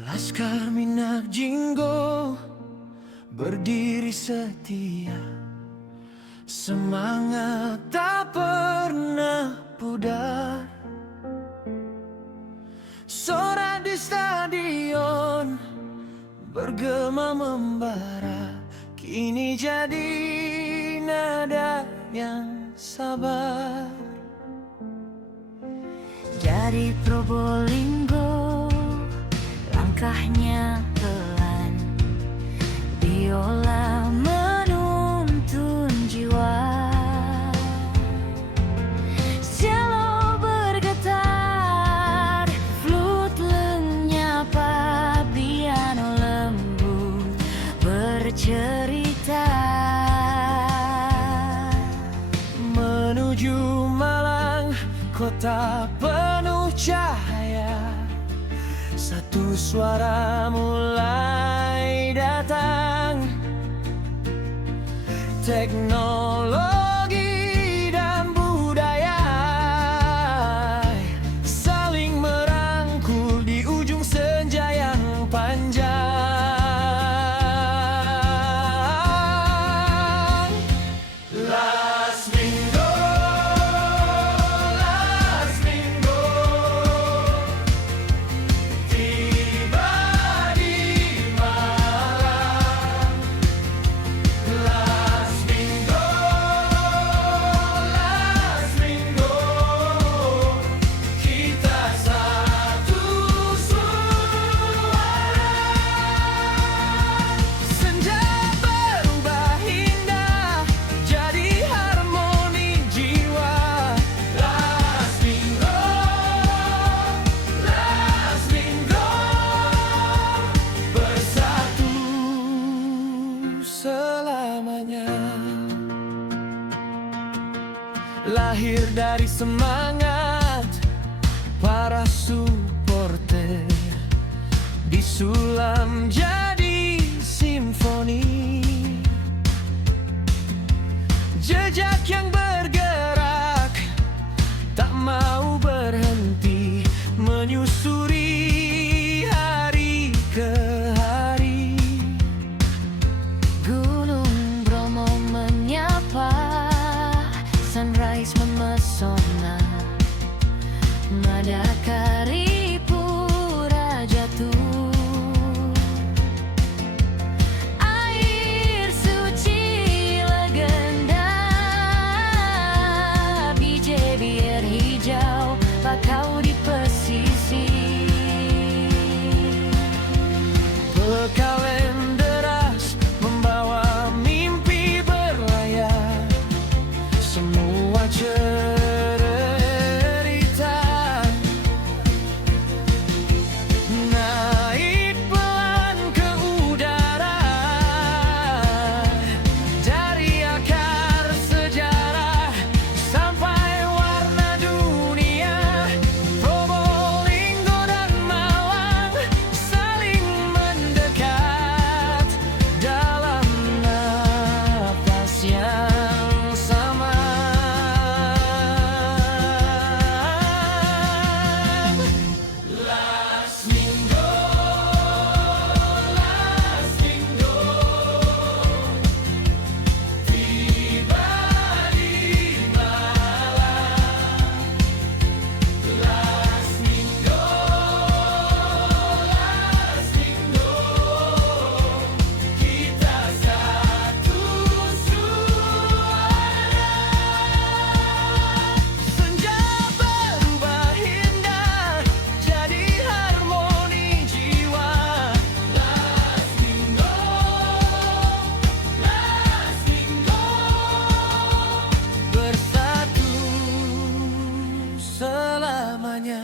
Laskar Minyak Jinggo berdiri setia, semangat tak pernah pudar. Sorak di stadion bergema membara, kini jadi nada yang sabar. Dari Probolinggo langkahnya pelan, biola menuntun jiwa. Cello bergetar, flute lenyapa, piano lembut bercerita. Menuju Malang, kota penuh cahaya, satu suara mulai datang. Teknologi dan budaya saling merangkul di ujung senja yang panjang. Last Mingo, Last Mingo, tiba di Malang. Last Mingo, Last Mingo, kita satu suara. Senja berubah indah jadi harmoni jiwa. Last Mingo, Last Mingo, bersatu selamanya. Lahir dari semangat para supporter, disulam jadi simfoni. Jejak yang bergerak tak mau berhenti, menyusuri hari ke hari. Gunung Bromo menyapa, sunrise memesona, Madakari pura jatuh. Air suci legenda, biji biar hijau, bakau di pesisir. Bekalan deras membawa mimpi berlayar, semua cerita naik pelan ke udara. Dari akar sejarah sampai warna dunia, Probolinggo dan Malang saling mendekat dalam napas yang sama. Last Mingo, Last Mingo, tiba di Malang. Last Mingo, Last Mingo, kita satu suara. Senja berubah indah jadi harmoni jiwa. Last Mingo, Last Mingo, bersatu selamanya.